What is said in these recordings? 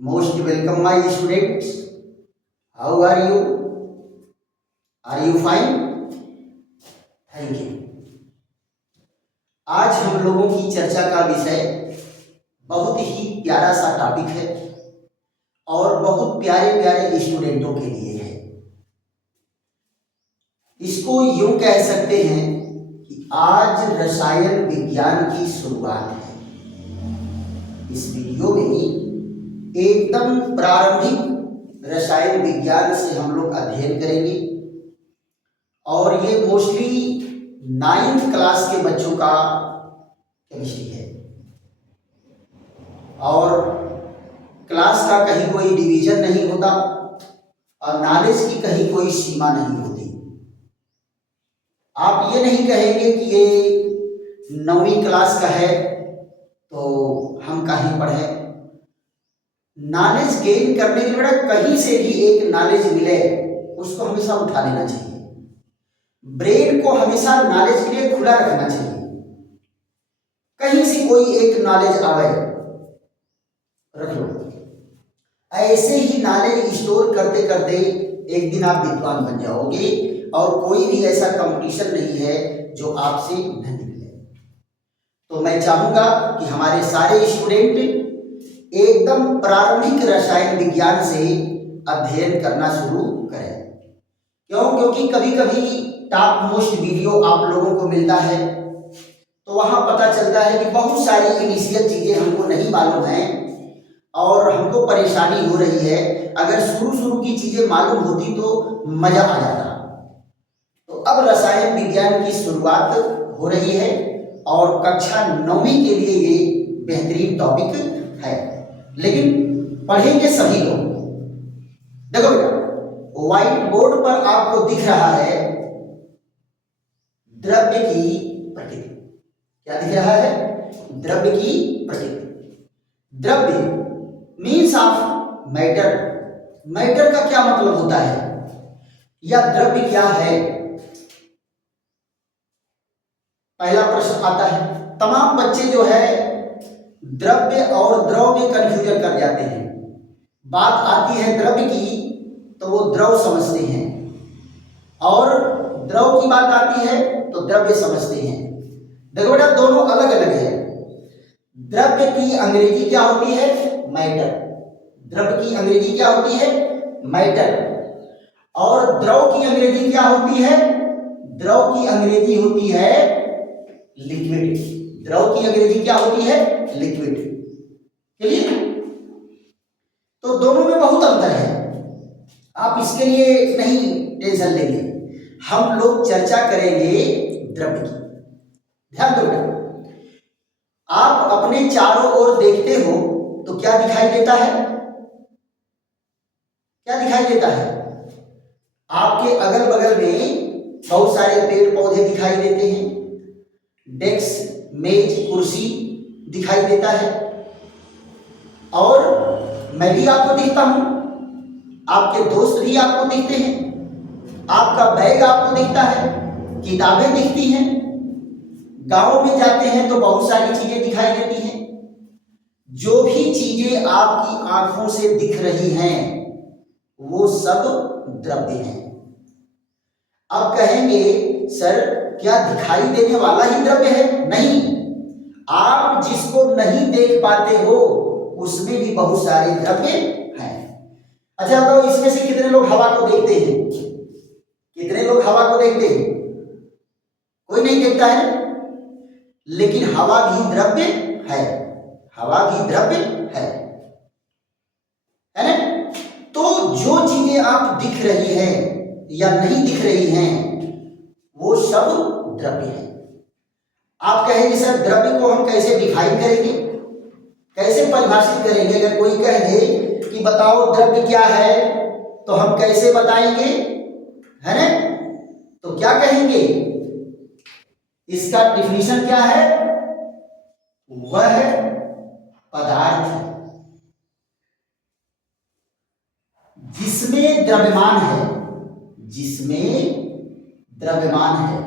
Most welcome my students. How are you? Are you fine? Thank you. आज हम लोगों की चर्चा का विषय बहुत ही प्यारा सा टॉपिक है और बहुत प्यारे प्यारे स्टूडेंटों के लिए है। इसको यूं कह सकते हैं कि आज रसायन विज्ञान की शुरुआत है। इस वीडियो में एकदम प्रारंभिक रसायन विज्ञान से हम लोग अध्ययन करेंगे और ये मोस्टली 9th क्लास के बच्चों का केमिस्ट्री है और क्लास का कहीं कोई डिवीजन नहीं होता और नॉलेज की कहीं कोई सीमा नहीं होती। आप ये नहीं कहेंगे कि ये 9वीं क्लास का है तो हम कहीं पढ़े। नॉलेज गेन करने के लिए कहीं से भी एक नॉलेज मिले उसको हमेशा उठा लेना चाहिए। ब्रेन को हमेशा नॉलेज के लिए खुला रखना चाहिए। कहीं से कोई एक नॉलेज आवे रख लो। ऐसे ही नॉलेज स्टोर करते करते एक दिन आप विद्वान बन जाओगे और कोई भी ऐसा कंपटीशन नहीं है जो आपसे न निकले। तो मैं चाहूंगा कि हमारे सारे स्टूडेंट एकदम प्रारंभिक रसायन विज्ञान से अध्ययन करना शुरू करें। क्योंकि कभी कभी टॉप मोस्ट वीडियो आप लोगों को मिलता है तो वहां पता चलता है कि बहुत सारी इनिशियल चीजें हमको नहीं मालूम हैं और हमको परेशानी हो रही है। अगर शुरू की चीजें मालूम होती तो मजा आ जाता। तो अब रसायन विज्ञान की शुरुआत हो रही है और कक्षा 9वीं के लिए ये बेहतरीन टॉपिक है। लेकिन पढ़ेंगे सभी लोग। देखो बेटा, व्हाइट बोर्ड पर आपको दिख रहा है द्रव्य की प्रकृति। क्या दिख रहा है? द्रव्य की प्रकृति। द्रव्य मीन्स ऑफ मैटर। मैटर का क्या मतलब होता है या द्रव्य क्या है? पहला प्रश्न आता है। तमाम बच्चे जो है द्रव्य और द्रव में कंफ्यूजन कर जाते हैं। बात आती है द्रव्य की तो वो द्रव समझते हैं और द्रव की बात आती है तो द्रव्य समझते हैं। देखो बेटा, दोनों अलग अलग है। द्रव्य की अंग्रेजी क्या होती है? मैटर। द्रव्य की अंग्रेजी क्या होती है? मैटर। और द्रव की अंग्रेजी क्या होती है? द्रव की अंग्रेजी होती है लिक्विड। द्रव की अंग्रेजी क्या होती है? लिक्विड। क्लियर? तो दोनों में बहुत अंतर है। आप इसके लिए नहीं टेंशन लेंगे। हम लोग चर्चा करेंगे द्रव्य की। ध्यान दो बेटा, आप अपने चारों ओर देखते हो तो क्या दिखाई देता है? क्या दिखाई देता है? आपके अगल बगल में बहुत सारे पेड़ पौधे दिखाई देते हैं। डेस्क, मेज, कुर्सी दिखाई देता है और मैं भी आपको दिखता हूं। आपके दोस्त भी आपको दिखते हैं। आपका बैग आपको दिखता है। किताबें दिखती हैं। गांव में जाते हैं तो बहुत सारी चीजें दिखाई देती हैं। जो भी चीजें आपकी आंखों से दिख रही हैं वो सब द्रव्य हैं। अब कहेंगे सर क्या दिखाई देने वाला ही द्रव्य है? नहीं, आप जिसको नहीं देख पाते हो उसमें भी बहुत सारे द्रव्य हैं। अच्छा तो इसमें से कितने लोग हवा को देखते हैं? कितने लोग हवा को देखते हैं? कोई नहीं देखता है। लेकिन हवा भी द्रव्य है। हवा भी द्रव्य है ना? तो जो चीजें आप दिख रही हैं या नहीं दिख रही हैं वो सब द्रव्य है। आप कहेंगे सर द्रव्य को हम कैसे डिफाइन करेंगे, कैसे परिभाषित करेंगे? अगर कोई कह दे कि बताओ द्रव्य क्या है तो हम कैसे बताएंगे, है ना? तो क्या कहेंगे? इसका डिफिनीशन क्या है? वह पदार्थ जिसमें द्रव्यमान है, जिसमें द्रव्यमान है,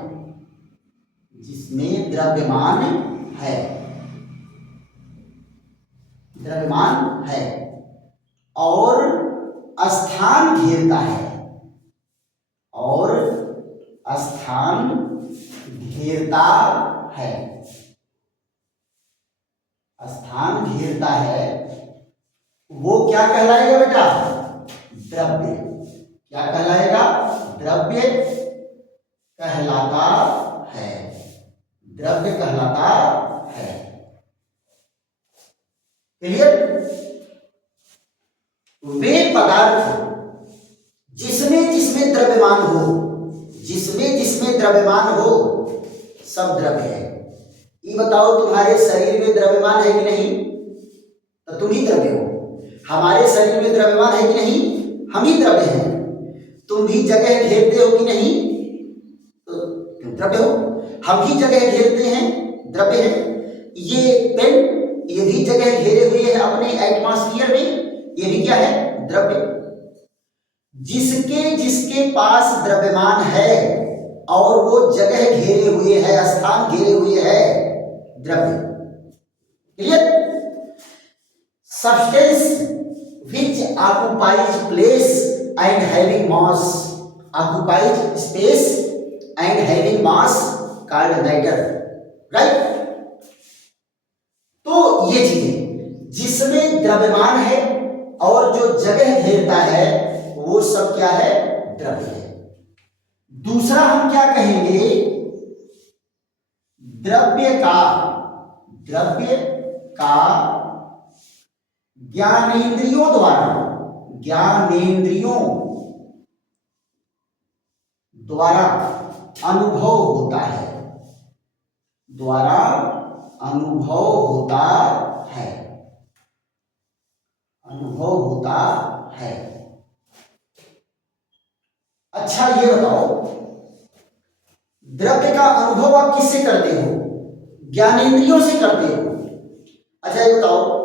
जिसमें द्रव्यमान है, द्रव्यमान है और स्थान घेरता है, और स्थान घेरता है, स्थान घेरता है, वो क्या कहलाएगा बेटा? द्रव्य। क्या कहलाएगा? द्रव्य कहलाता है, द्रव्य कहलाता है। क्लियर? वे पदार्थ जिसमें जिसमें द्रव्यमान हो, जिसमें जिसमें द्रव्यमान हो, सब द्रव्य है। ये बताओ तुम्हारे शरीर में द्रव्यमान है कि नहीं? तो तुम ही द्रव्य हो। हमारे शरीर में द्रव्यमान है कि नहीं? हम ही द्रव्य हैं। तुम भी जगह घेरते हो कि नहीं? तो तुम द्रव्य हो। हम ही जगह घेरते हैं, द्रव्य है। ये पेन, ये भी जगह घेरे हुए है अपने एटमॉस्फेयर में, ये भी क्या है? द्रव्य। जिसके जिसके पास द्रव्यमान है और वो जगह घेरे हुए है, स्थान घेरे हुए है, द्रव्य। Clear? Substance which occupies place and having mass, occupies space and having mass called matter, right? तो ये चीजें जिसमें द्रव्यमान है और जो जगह घेरता है, वो सब क्या है? द्रव्य है। दूसरा हम क्या कहेंगे? द्रव्य का ज्ञानेंद्रियों द्वारा अनुभव होता है, अनुभव होता है। अच्छा ये बताओ, द्रव्य का अनुभव आप किससे करते हो? ज्ञानेंद्रियों से करते हो। अच्छा ये बताओ,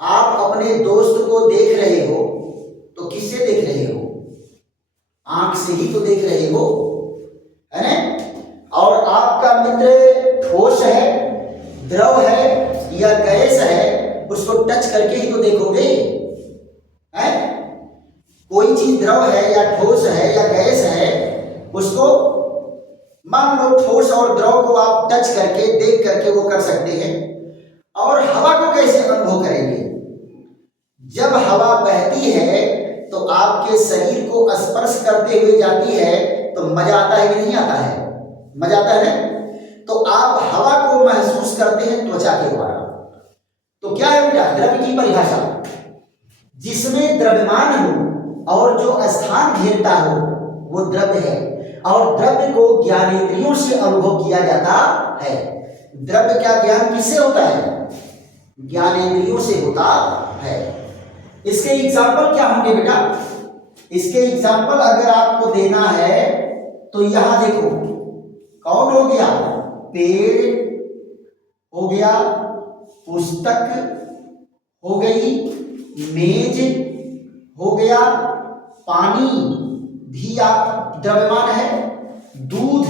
आप अपने दोस्त को देख रहे हो तो किससे देख रहे हो? आंख से ही तो देख रहे हो, है ना? और आपका मित्र ठोस है, द्रव है या गैस है, उसको टच करके ही तो देखोगे, है? कोई चीज द्रव है या ठोस है या गैस है, उसको मान लो ठोस और द्रव को आप टच करके देख करके वो कर सकते हैं। और हवा को कैसे अनुभव करेंगे? जब हवा बहती है तो आपके शरीर को स्पर्श करते हुए जाती है, तो मजा आता है कि नहीं आता है? मजा आता है ना? तो आप हवा को महसूस करते हैं त्वचा के द्वारा। तो क्या है बेटा द्रव्य की परिभाषा? जिसमें द्रव्यमान हो और जो स्थान घेरता हो, वो द्रव्य है। और द्रव्य को ज्ञानेंद्रियों से अनुभव किया जाता है। द्रव्य का ज्ञान किससे होता है? ज्ञानेंद्रियों से होता है। इसके एग्जाम्पल क्या होंगे बेटा? इसके एग्जाम्पल अगर आपको देना है तो यहां देखो, कौन हो गया? पेड़ हो गया, पुस्तक हो गई, मेज हो गया, पानी भी आप द्रव्यमान है, दूध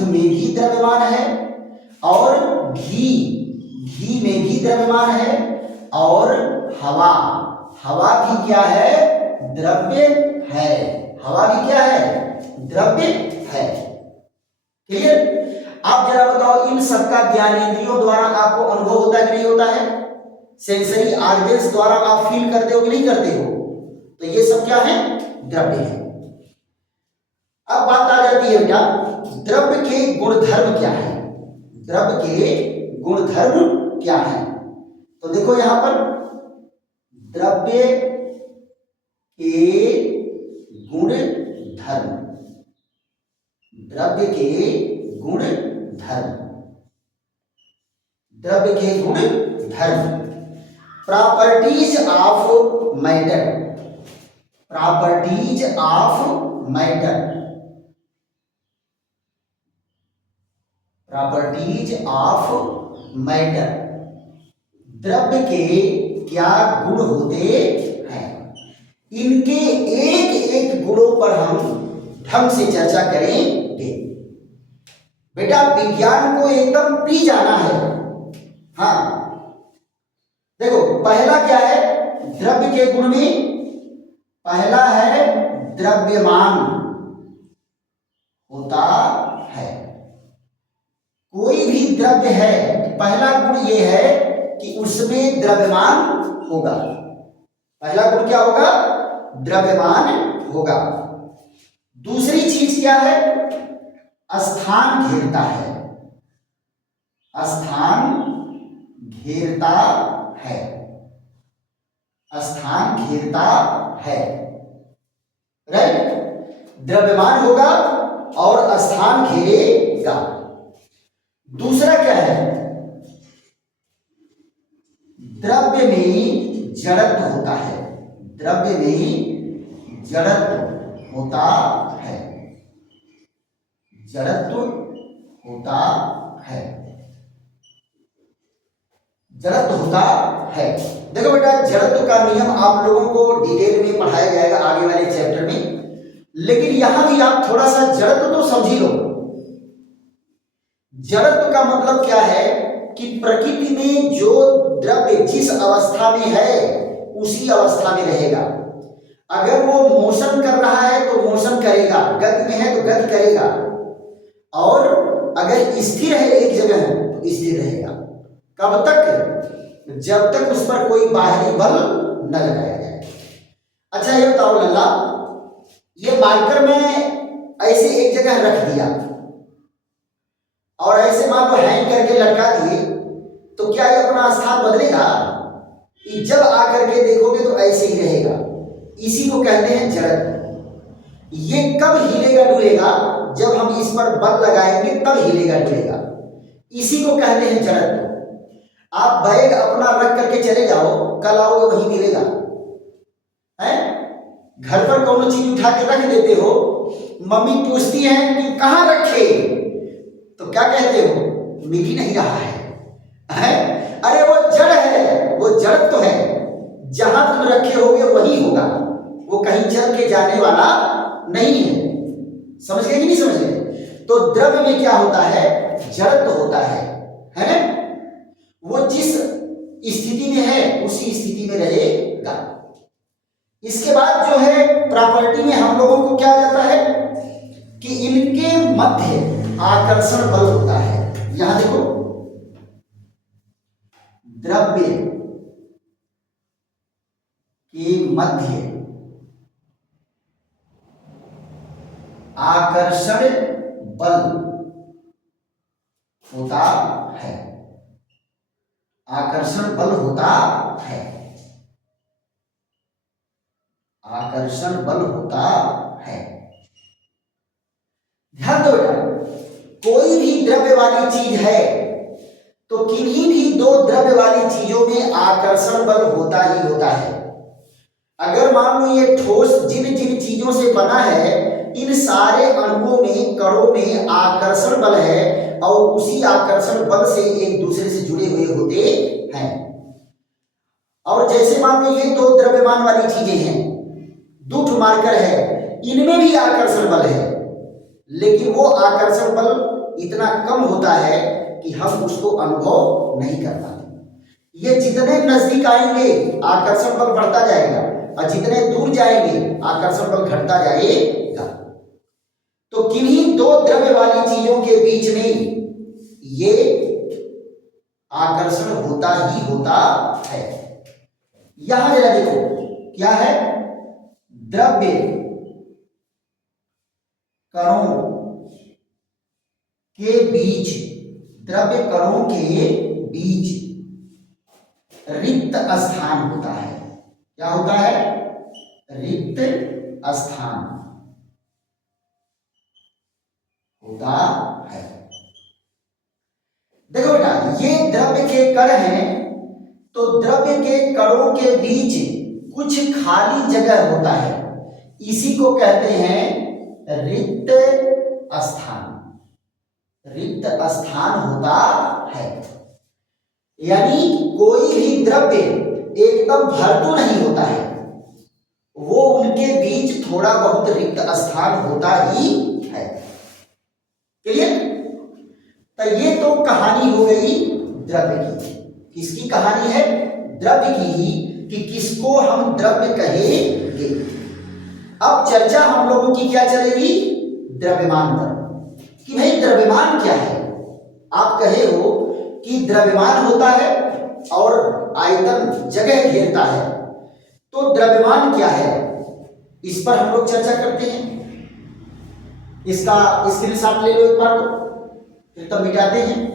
में भी द्रव्यमान है, और घी में भी द्रव्यमान है, और हवा भी क्या है? द्रव्य है। हवा भी क्या है? द्रव्य है। क्लियर? आप जरा बताओ, इन सबका ज्ञानेंद्रियों द्वारा आपको अनुभव होता है कि नहीं होता है? सेंसरी ऑर्गन्स द्वारा आप फील करते हो कि नहीं करते हो? तो ये सब क्या है? द्रव्य है। अब बात आ जाती है बेटा, द्रव्य के गुणधर्म क्या है? द्रव्य के गुणधर्म क्या है? तो देखो यहां पर द्रव्य के गुणधर्म, द्रव्य के गुणधर्म, द्रव्य के गुणधर्म। Properties of matter, properties of matter, properties of matter. द्रव्य के क्या गुण होते हैं, इनके एक एक गुणों पर हम ढंग से चर्चा करेंगे। बेटा विज्ञान को एकदम पी जाना है। हाँ, देखो पहला क्या है, द्रव्य के गुण में पहला है द्रव्यमान होता है। कोई भी द्रव्य है पहला गुण ये है कि उसमें द्रव्यमान होगा। पहला गुण क्या होगा, द्रव्यमान होगा। दूसरी चीज क्या है, स्थान घेरता है, स्थान घेरता है, स्थान घेरता है, राइट। द्रव्यमान होगा और स्थान घेरेगा। दूसरा क्या है, द्रव्य में जड़त्व होता है, द्रव्य में जड़त्व होता है, जड़त्व होता है, जड़त्व होता है। देखो बेटा, जड़त्व का नियम आप लोगों को डिटेल में पढ़ाया जाएगा आगे वाले चैप्टर में, लेकिन यहां भी आप थोड़ा सा जड़त्व तो समझ ही लो। जड़त्व का मतलब क्या है कि प्रकृति में जो द्रव्य जिस अवस्था में है उसी अवस्था में रहेगा। अगर वो मोशन कर रहा है तो मोशन करेगा, गति में है तो गति करेगा, और अगर स्थिर है एक जगह तो स्थिर रहेगा। कब तक, जब तक उस पर कोई बाहरी बल न लगाया जाए। अच्छा ये बताओ लल्ला, ये मार्कर में ऐसे एक जगह रख दिया और ऐसे मान लो हैंग करके लटका दिए, तो क्या ये अपना स्थान बदलेगा? जब आकर के देखोगे तो ऐसे ही रहेगा। इसी को कहते हैं जड़त्व। ये कब हिलेगा डुलेगा, जब हम इस पर बल लगाएंगे तब हिलेगा डुलेगा। इसी को कहते हैं जड़त्व। आप बैग अपना रख करके चले जाओ, कल आओगे वहीं मिलेगा, है? घर पर कौन चीज उठा के रख देते हो, मम्मी पूछती है कि कहाँ रखे, तो क्या कहते हो, मिल ही नहीं रहा है? अरे वो जड़ है, वो जड़ तो है, जहां तुम रखे होगे वही होगा, वो कहीं चल के जाने वाला नहीं है। समझ गए कि नहीं समझ गए? तो द्रव्य में क्या होता है, जड़त्व होता है ना? वो जिस स्थिति में है उसी स्थिति में रहेगा। इसके बाद जो है प्रॉपर्टी में हम लोगों को क्या जाता है कि इनके मध्य आकर्षण बल होता है। यहां देखो, द्रव्य के मध्य आकर्षण बल होता है, आकर्षण बल होता है, आकर्षण बल होता है। ध्यान दो बेटा, कोई भी द्रव्य वाली चीज है तो किन्हीं भी दो द्रव्य वाली चीजों में आकर्षण बल होता ही होता है। अगर मान लो ये ठोस जिन जिन चीजों से बना है, इन सारे अणुओं में, कणों में आकर्षण बल है और उसी आकर्षण बल से एक दूसरे से जुड़े हुए होते हैं। और जैसे मान लो ये दो द्रव्यमान वाली चीजें हैं, दो ठो मार्कर है, इनमें भी आकर्षण बल है, लेकिन वो आकर्षण बल इतना कम होता है कि हम उसको अनुभव नहीं कर पाते। ये जितने नजदीक आएंगे आकर्षण बल बढ़ता जाएगा और जितने दूर जाएंगे आकर्षण बल घटता जाएगा। तो किन्हीं दो द्रव्य वाली चीजों के बीच में ये आकर्षण होता ही होता है। यहां जरा देखो क्या है, द्रव्य कणों के बीच, द्रव्य कणों के बीच रिक्त स्थान होता है। क्या होता है, रिक्त स्थान होता है। देखो बेटा, ये द्रव्य के कण हैं, तो द्रव्य के कणों के बीच कुछ खाली जगह होता है, इसी को कहते हैं रिक्त स्थान। रिक्त स्थान होता है, यानी कोई भी द्रव्य एकदम भरपूर नहीं होता है, वो उनके बीच थोड़ा बहुत रिक्त स्थान होता ही है। क्लियर? तो ये तो कहानी हो गई द्रव्य की। किसकी कहानी है? द्रव्य की ही कि किसको हम द्रव्य कहेंगे। अब चर्चा हम लोगों की क्या चलेगी, द्रव्यमान पर, कि भाई द्रव्यमान क्या है। आप कहे हो कि द्रव्यमान होता है और आयतन जगह घेरता है, तो द्रव्यमान क्या है, इस पर हम लोग चर्चा करते हैं। इसका स्क्रीनशॉट ले लो एक बार, तो फिर तब मिटाते हैं।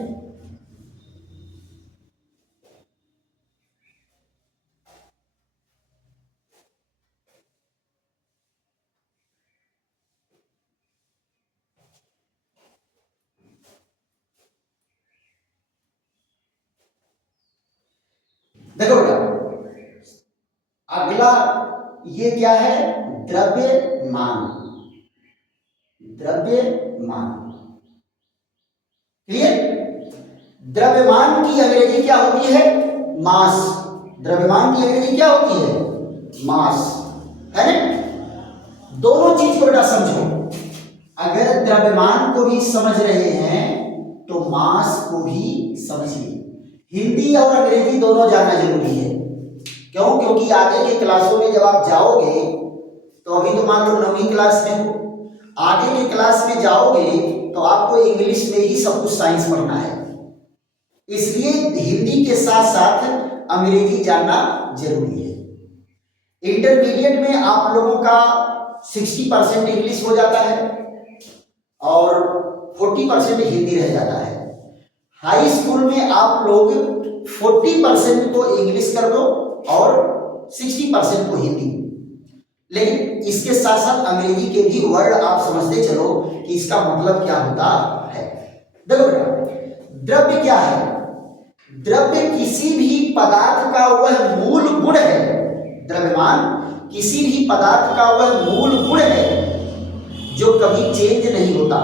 देखो बेटा, अगला ये क्या है, द्रव्यमान। द्रव्यमान क्लियर। द्रव्यमान की अंग्रेजी क्या होती है, मास। द्रव्यमान की अंग्रेजी क्या होती है, मास, है ना। दोनों चीज को बेटा समझो, अगर द्रव्यमान को भी समझ रहे हैं तो मास को भी समझिए। हिंदी और अंग्रेजी दोनों जानना जरूरी है। क्यों, क्योंकि आगे के क्लासों में जब आप जाओगे, तो अभी तो मान लो 9वीं क्लास में हो, आगे के क्लास में जाओगे तो आपको इंग्लिश में ही सब कुछ साइंस पढ़ना है, इसलिए हिंदी के साथ साथ अंग्रेजी जानना जरूरी है। इंटरमीडिएट में आप लोगों का 60% इंग्लिश हो जाता है और 40% हिंदी रह जाता है। हाई स्कूल में आप लोग 40% को इंग्लिश कर दो और 60% को हिंदी, लेकिन इसके साथ साथ अंग्रेजी के भी वर्ड आप समझते चलो कि इसका मतलब क्या होता है। देखो बेटा, द्रव्य क्या है, द्रव्य किसी भी पदार्थ का वह मूल गुण है। द्रव्यमान किसी भी पदार्थ का वह मूल गुण है जो कभी चेंज नहीं होता।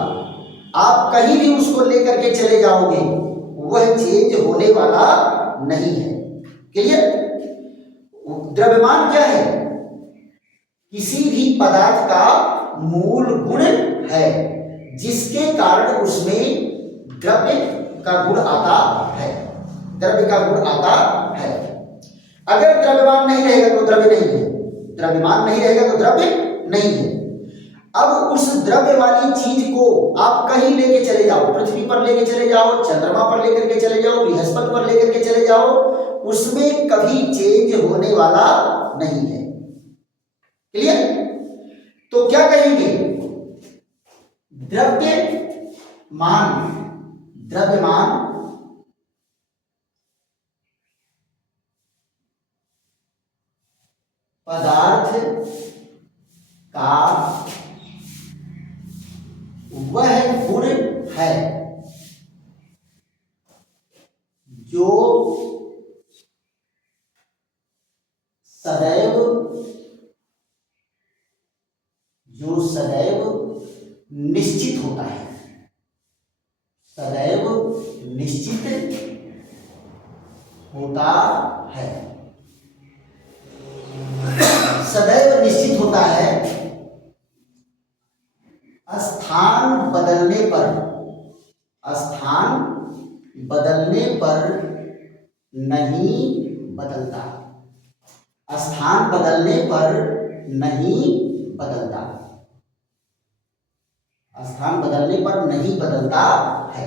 आप कहीं भी उसको लेकर के चले जाओगे, वह चेंज होने वाला नहीं है। क्लियर। द्रव्यमान क्या है, किसी भी पदार्थ का मूल गुण है जिसके कारण उसमें द्रव्य का गुण आता है। द्रव्य का गुण आता है। अगर द्रव्यमान नहीं रहेगा तो द्रव्य नहीं है, द्रव्यमान नहीं रहेगा तो द्रव्य नहीं है। अब उस द्रव्य वाली चीज को आप कहीं लेके चले जाओ, पृथ्वी पर लेके चले जाओ, चंद्रमा पर लेकर के चले जाओ, बृहस्पति पर लेकर के चले जाओ, उसमें कभी चेंज होने वाला नहीं है। क्लियर। तो क्या कहेंगे, द्रव्यमान। द्रव्यमान पदार्थ का वह गुण है जो सदैव निश्चित होता है। सदैव निश्चित होता है। सदैव निश्चित होता है। स्थान बदलने पर, स्थान बदलने पर नहीं बदलता। स्थान बदलने पर नहीं बदलता। स्थान बदलने पर नहीं बदलता है।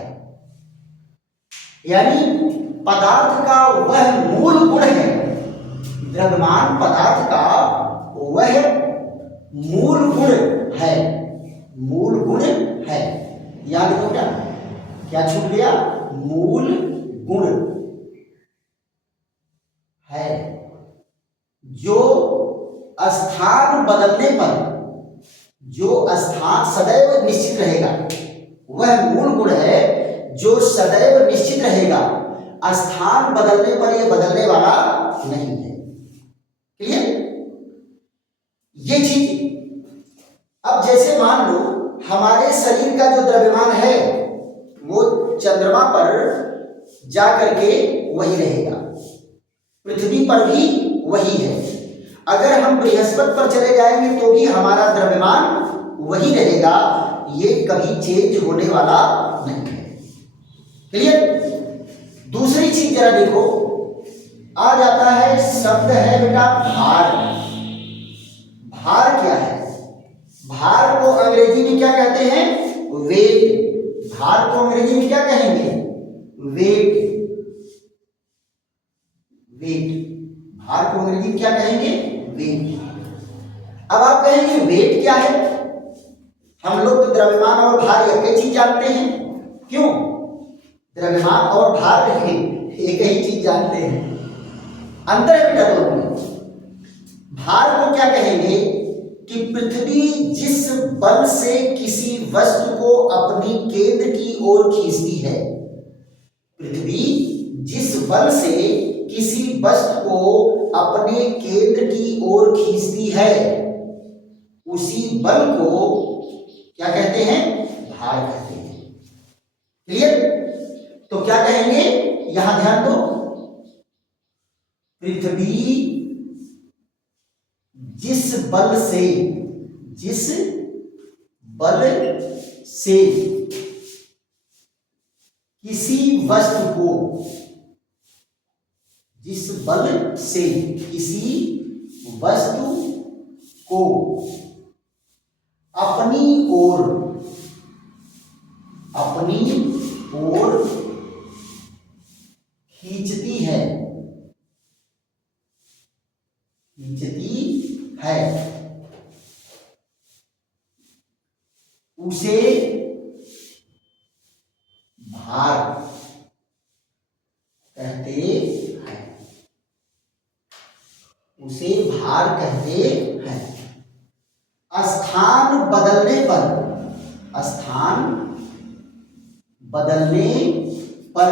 यानी पदार्थ का वह मूल गुण है। द्रव्यमान पदार्थ का वह मूल गुण है। मूल गुण है, याद रखो क्या, क्या छूट गया, मूल गुण है जो स्थान बदलने पर, जो स्थान सदैव निश्चित रहेगा। वह मूल गुण है जो सदैव निश्चित रहेगा, स्थान बदलने पर यह बदलने वाला नहीं है। क्लियर। ये चीज, अब जैसे मान लो हमारे शरीर का जो द्रव्यमान है वो चंद्रमा पर जाकर के वही रहेगा, पृथ्वी पर भी वही है। अगर हम बृहस्पति पर चले जाएंगे तो भी हमारा द्रव्यमान वही रहेगा, ये कभी चेंज होने वाला नहीं है। क्लियर। दूसरी चीज जरा देखो, आ जाता है शब्द है बेटा भार। भार क्या है? भार को अंग्रेजी में क्या कहते हैं? वेट। भार को अंग्रेजी में क्या कहेंगे? वेट। वेट। भार को अंग्रेजी में क्या कहेंगे? वेट। अब आप कहेंगे वेट क्या है? हम लोग तो द्रव्यमान और भार एक ही चीज जानते हैं। क्यों? द्रव्यमान और भार एक ही चीज जानते हैं, अंतर है बेटा दोनों में। भार को क्या कहेंगे कि पृथ्वी जिस बल से किसी वस्तु को अपनी केंद्र की ओर खींचती है, पृथ्वी जिस बल से किसी वस्तु को अपने केंद्र की ओर खींचती है, उसी बल को क्या कहते हैं? भार कहते हैं। क्लियर? तो क्या कहेंगे? यहां ध्यान दो, पृथ्वी जिस बल से किसी वस्तु को, जिस बल से किसी वस्तु को अपनी ओर खींचती है, उसे भार कहते हैं। उसे भार कहते हैं। स्थान बदलने पर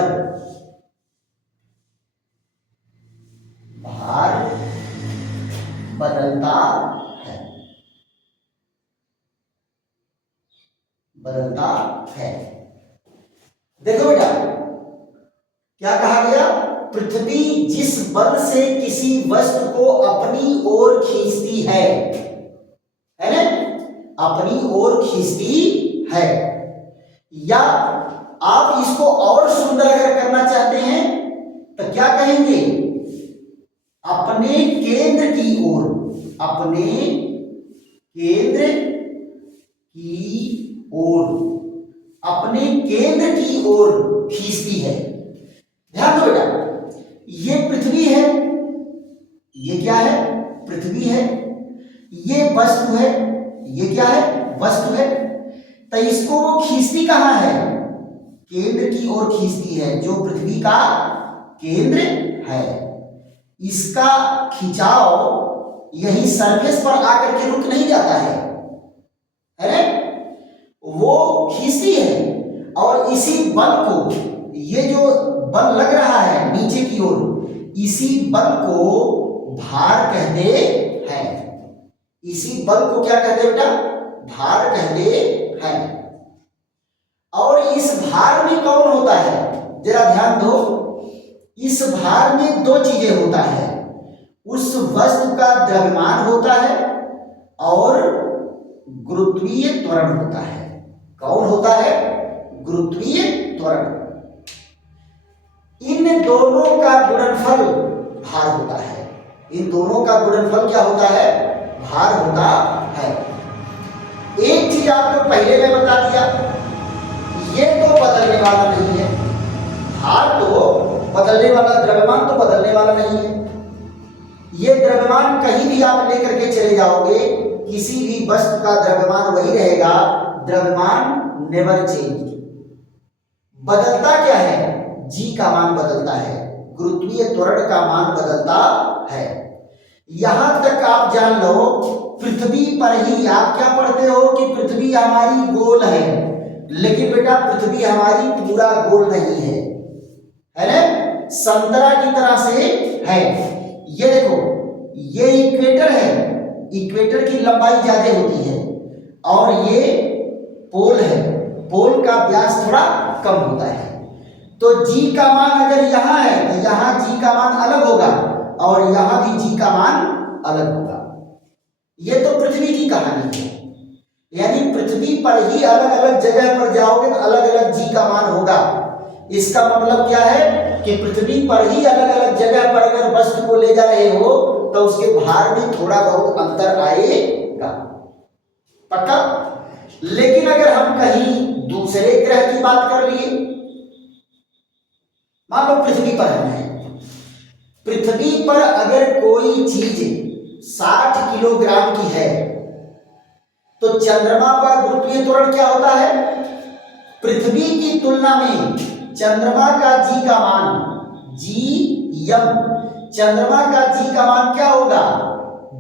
भार बदलता है। देखो बेटा क्या कहा गया? पृथ्वी जिस बल से किसी वस्तु को अपनी ओर खींचती है ना, अपनी ओर खींचती है। या आप इसको और सुंदर अगर करना चाहते हैं तो क्या कहेंगे? अपने केंद्र की ओर, अपने केंद्र की ओर खींचती है। ध्यान दो बेटा, ये पृथ्वी है, ये क्या है? पृथ्वी है। ये वस्तु है, ये क्या है? वस्तु है। तो इसको वो खींचती कहां है? केंद्र की ओर खींचती है, जो पृथ्वी का केंद्र है। इसका खिंचाव यही सरफेस पर आकर के रुक नहीं जाता है ना? वो खींचती है और इसी बल को, ये जो बल लग रहा है नीचे की ओर, इसी बल को भार कहते हैं। इसी बल को क्या कहते हैं बेटा? भार कहते हैं। और इस भार में कौन होता है? जरा ध्यान दो, इस भार में दो चीजें होता है। उस वस्तु का द्रव्यमान होता है और गुरुत्वीय त्वरण होता है। कौन होता है? गुरुत्वीय त्वरण। इन दोनों का गुणनफल भार होता है। इन दोनों का गुणनफल क्या होता है? भार होता है। एक चीज आपको पहले मैं बता दिया, ये तो बदलने वाला नहीं है। भार तो बदलने वाला, द्रव्यमान तो बदलने वाला नहीं है। ये द्रव्यमान कहीं भी आप लेकर के चले जाओगे, किसी भी वस्तु का द्रव्यमान वही रहेगा। द्रव्यमान नेवर चेंज। बदलता क्या है? जी का मान बदलता है, गुरुत्वीय त्वरण का मान बदलता है। यहां तक आप जान लो, पृथ्वी पर ही आप क्या पढ़ते हो कि पृथ्वी हमारी गोल है, लेकिन बेटा पृथ्वी हमारी पूरा गोल नहीं है ना? संतरा की तरह से है। ये देखो, ये इक्वेटर है, इक्वेटर की लंबाई ज्यादा होती है, और ये पोल है, पोल का व्यास थोड़ा कम होता है। तो जी का मान अगर यहां है तो यहां जी का मान अलग होगा, और यहां भी जी का मान अलग होगा। ये तो पृथ्वी की कहानी है, यानी पृथ्वी पर ही अलग अलग जगह पर जाओगे तो अलग अलग जी का मान होगा। इसका मतलब क्या है कि पृथ्वी पर ही अलग अलग जगह पर अगर वस्तु को ले जा रहे हो तो उसके भार में थोड़ा बहुत अंतर आएगा, पक्का। लेकिन अगर हम कहीं दूसरे ग्रह की बात कर लिए, मान लो पृथ्वी पर हम हैं, पृथ्वी पर अगर कोई चीज 60 किलोग्राम की है तो चंद्रमा पर गुरुत्वीय त्वरण क्या होता है? पृथ्वी की तुलना में चंद्रमा का जी का मान GM, चंद्रमा का जी का मान क्या होगा?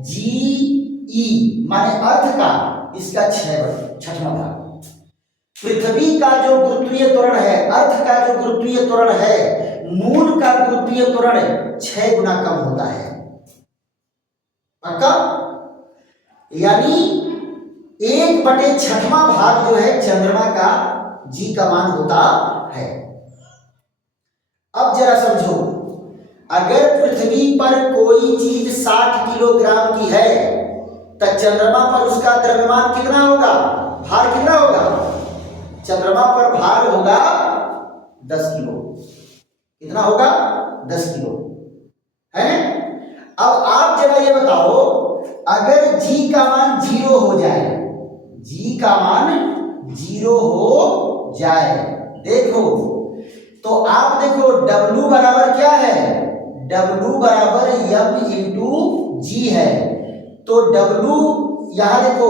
GE, माने अर्थ का इसका 6वां भाग। पृथ्वी का जो गुरुत्वीय त्वरण है, अर्थ का जो गुरुत्वीय त्वरण है, मून का गुरुत्वीय त्वरण 6 गुना कम होता है, पक्का। यानी 1/6वां भाग जो है चंद्रमा का जी का मान होता है। अब जरा समझो, अगर पृथ्वी पर कोई चीज 60 किलोग्राम की है तो चंद्रमा पर उसका द्रव्यमान कितना होगा? भार कितना होगा? चंद्रमा पर भार होगा 10 किलो। कितना होगा? 10 किलो, है। अब आप जरा ये बताओ, अगर जी का मान 0 हो जाए, जी का मान 0 हो जाए, देखो तो आप देखो W बराबर क्या है? W बराबर M इंटू जी है। तो W यहां देखो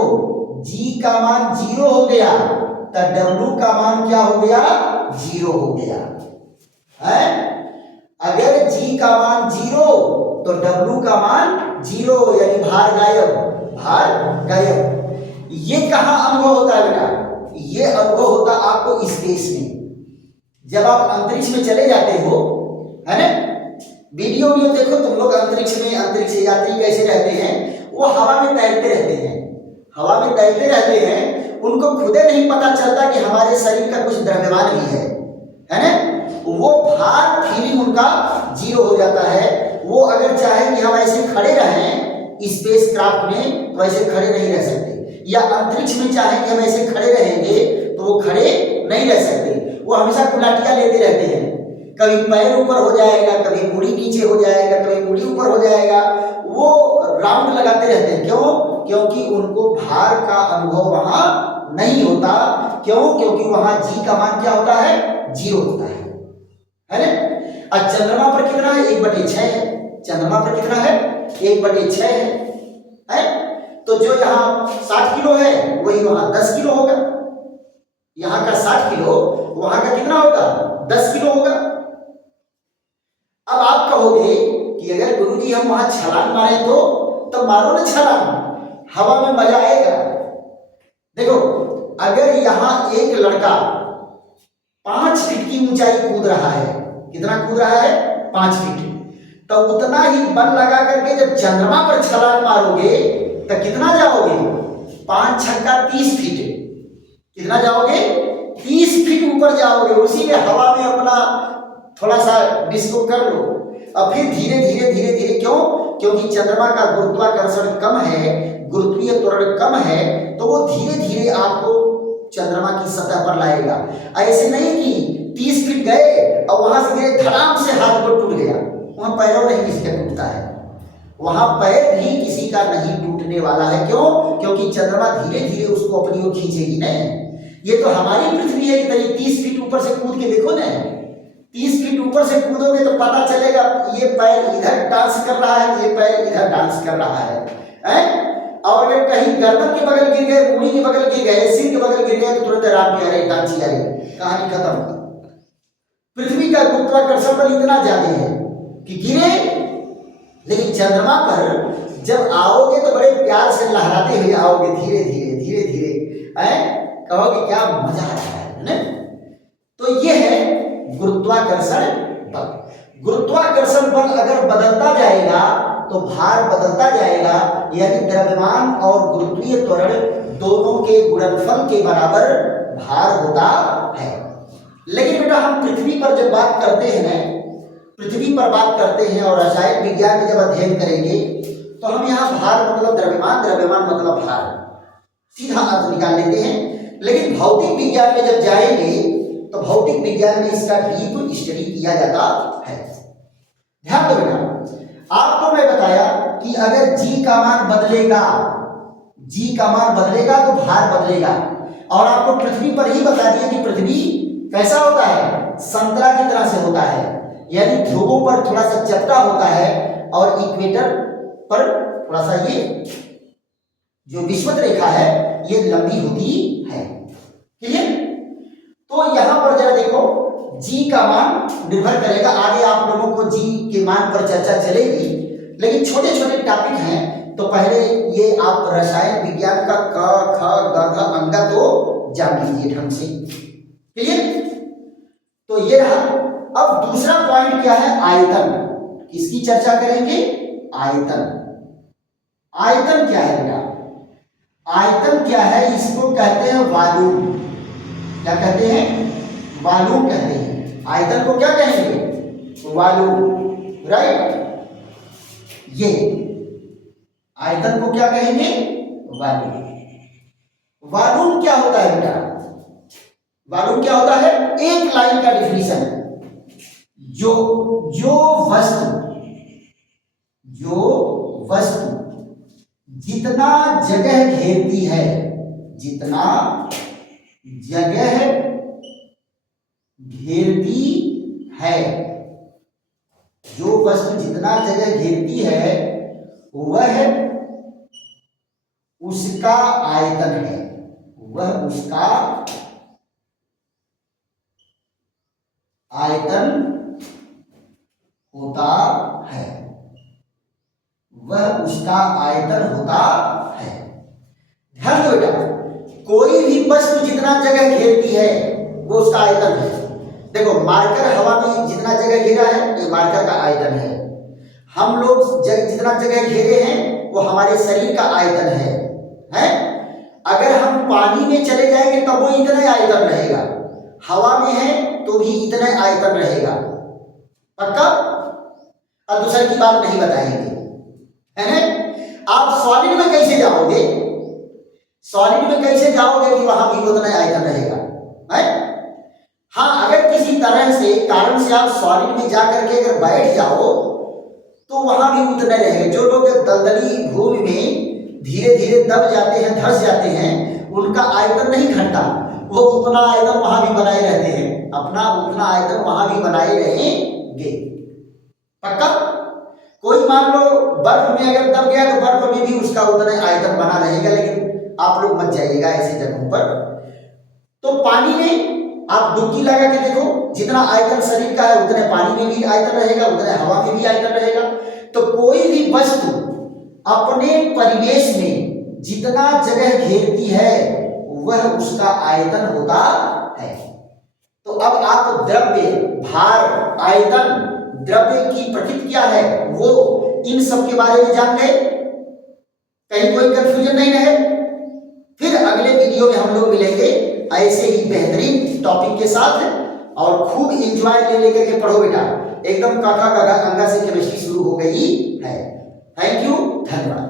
G का मान 0 हो गया तो W का मान क्या हो गया? 0 हो गया, है। अगर G का मान 0 तो W का मान 0, यानी भार गायब, भार गायब। ये कहां अनुभव होता है बेटा? ये अनुभव होता आपको स्पेस में, जब आप अंतरिक्ष में चले जाते हो, है ना। वीडियो देखो तुम लोग अंतरिक्ष में, अंतरिक्ष यात्री कैसे रहते हैं, वो हवा में तैरते रहते हैं, हवा में तैरते रहते हैं, उनको खुदे नहीं पता चलता कि हमारे शरीर का कुछ द्रव्यमान भी है ना। वो भार फीलिंग उनका 0 हो जाता है। वो अगर चाहे कि हम ऐसे खड़े रहें स्पेस क्राफ्ट में तो ऐसे खड़े नहीं रह सकते, या अंतरिक्ष में चाहे कि हम ऐसे खड़े रहेंगे तो वो खड़े नहीं रह सकते। वो हमेशा कुलाटियां लेते रहते हैं, कभी पैर ऊपर हो जाएगा, कभी मुड़ी नीचे हो जाएगा, कभी मुड़ी ऊपर हो जाएगा। वो राउंड लगाते रहते हैं, क्यों? क्योंकि उनको भार का अनुभव वहां नहीं होता। क्यों? क्योंकि वहां जी का मान क्या होता है? 0 होता है ना। और चंद्रमा पर कितना है? 1/6 है। चंद्रमा पर कितना है? 1/6 है। तो जो यहाँ 60 किलो है वही वहां 10 किलो होगा। यहाँ का 60 किलो वहां का कितना होगा? 10 किलो होगा। अब आप कहोगे कि अगर गुरुजी हम वहां छलांग मारे तो मारो ना छलांग, हवा में मजा आएगा। देखो अगर यहाँ एक लड़का 5 फीट की ऊंचाई कूद रहा है, कितना कूद रहा है? 5 फीट, तो उतना ही बल लगा करके जब चंद्रमा पर छलांग मारोगे तो कितना जाओगे? 5 छक्का 30 फीट। कितना जाओगे? 30 फीट ऊपर जाओगे। उसी में हवा में अपना थोड़ा सा डिस्को कर लो और फिर धीरे धीरे धीरे धीरे, क्यों? क्योंकि चंद्रमा का गुरुत्वाकर्षण कम है, गुरुत्वीय त्वरण कम है, तो वो धीरे धीरे आपको चंद्रमा की सतह पर लाएगा। ऐसे नहीं कि 30 फीट गए और वहां से गिरे, धड़ाम से हाथ को टूट गया। वहां पैरों नहीं किसी का टूटता है, वहां पैर भी किसी का नहीं टूटने वाला है। क्यों? क्योंकि चंद्रमा धीरे धीरे उसको अपनी ओर खींचेगी नहीं। ये तो हमारी पृथ्वी है कि 30 फीट ऊपर से कूद के देखो ना, 30 फीट ऊपर से कूदोगे तो पता चलेगा ये पैर इधर डांस कर रहा है, ये पैर इधर डांस कर रहा है। और अगर कहीं गर्दन के बगल गिर गए, मुड़ी के बगल गिर गए, सिर के बगल गिर गए तो तुरंत आराम किया रहे, डांसी आ रही, कहानी खत्म। पृथ्वी का गुरुत्वाकर्षण बल इतना ज्यादा है कि गिरे, लेकिन चंद्रमा पर जब आओगे तो बड़े प्यार से लहराते हुए आओगे, धीरे धीरे धीरे धीरे, कहोगे क्या मजा आ रहा है ना। तो ये है गुरुत्वाकर्षण बल। गुरुत्वाकर्षण बल अगर बदलता जाएगा तो भार बदलता जाएगा, यानी द्रव्यमान और गुरुत्वीय त्वरण दोनों के गुणनफल के बराबर भार होता है। लेकिन बेटा हम पृथ्वी पर जब बात करते हैं ना, पृथ्वी पर बात करते हैं और रसायन विज्ञान में जब अध्ययन करेंगे तो हम यहाँ भार मतलब द्रव्यमान, द्रव्यमान मतलब भार, सीधा अर्थ निकाल लेते हैं। लेकिन भौतिक विज्ञान में जब जाएंगे तो भौतिक विज्ञान में इसका डीप स्टडी किया जाता है। ध्यान दो बेटा, आपको मैं बताया कि अगर जी का मान बदलेगा, जी का मान बदलेगा तो भार बदलेगा, और आपको पृथ्वी पर ही बता दिया कि पृथ्वी कैसा होता है, संतरा की तरह से होता है, यानी ध्रुवों पर थोड़ा सा चपटा होता है और इक्वेटर पर थोड़ा सा ये जो विषुवत रेखा है ये लंबी होती है। क्लियर? तो यहां पर जरा देखो, जी का मान निर्भर करेगा, आगे आप लोगों को जी के मान पर चर्चा चलेगी, लेकिन छोटे छोटे टॉपिक हैं, तो पहले ये आप रसायन विज्ञान का क ख ग घ अंगा तो जान लीजिए ढंग से। क्लियर? तो ये रहा। अब दूसरा पॉइंट क्या है, आयतन। किसकी चर्चा करेंगे, आयतन। आयतन क्या है बेटा, आयतन क्या है, इसको कहते हैं वॉल्यूम। क्या कहते हैं, वॉल्यूम कहते हैं। आयतन को क्या कहेंगे, वॉल्यूम, राइट। ये आयतन को क्या कहेंगे, वॉल्यूम। वॉल्यूम क्या होता है बेटा, वॉल्यूम क्या होता है, एक लाइन का डिफिनीशन, जो वस्तु जितना जगह घेरती है, जितना जगह घेरती है, जो वस्तु जितना जगह घेरती है वह उसका आयतन है, वह उसका आयतन होता है, वह उसका आयतन होता है। ध्यान दो बेटा, कोई भी वस्तु जितना जगह घेरती है वो उसका आयतन है। देखो, मार्कर हवा में जितना जगह घेरा है ये मार्कर का आयतन है। हम लोग जितना जगह घेरे हैं वो हमारे शरीर का आयतन है? अगर हम पानी में चले जाएंगे तब वो इतना ही आयतन रहेगा, हवा में है तो भी इतना ही आयतन रहेगा, पक्का? अब दूसरी की बात नहीं बताएंगे, है ना? आप सॉलिड में कैसे जाओगे, सॉलिड में कैसे जाओगे कि वहां भी उतना ही आयतन रहेगा, है? हाँ, अगर किसी तरह से कारण से आप सॉलिड में जाकर के अगर बैठ जाओ तो वहां भी उतना रहेगा। जो लोग दलदली भूमि में धीरे धीरे दब जाते हैं, धंस जाते हैं, उनका आयतन नहीं घटता, वो उतना आयतन वहां भी बनाए रहते हैं, अपना उतना आयतन वहां भी बनाए रहेंगे, पक्का? कोई मान लो बर्फ में अगर दब गया तो बर्फ में भी उसका उतना आयतन बना रहेगा, लेकिन आप लोग मत जाइएगा ऐसी जगहों पर। तो पानी में आप डुबकी लगा के देखो, जितना आयतन शरीर का है उतने पानी में भी आयतन रहेगा, उतने हवा में भी आयतन रहेगा। तो कोई भी वस्तु अपने परिवेश में जितना जगह घेरती है वह उसका आयतन होता है। तो अब आप द्रव्य, भार, आयतन, द्रव्य की प्रकृति क्या है, वो इन सब के बारे में जान गए, कहीं कोई कंफ्यूजन नहीं रहे। फिर अगले वीडियो में हम लोग मिलेंगे ऐसे ही बेहतरीन टॉपिक के साथ, और खूब एंजॉय ले लेकर के पढ़ो बेटा, एकदम काका काका अंगा से केमिस्ट्री शुरू हो गई है। थैंक यू, धन्यवाद।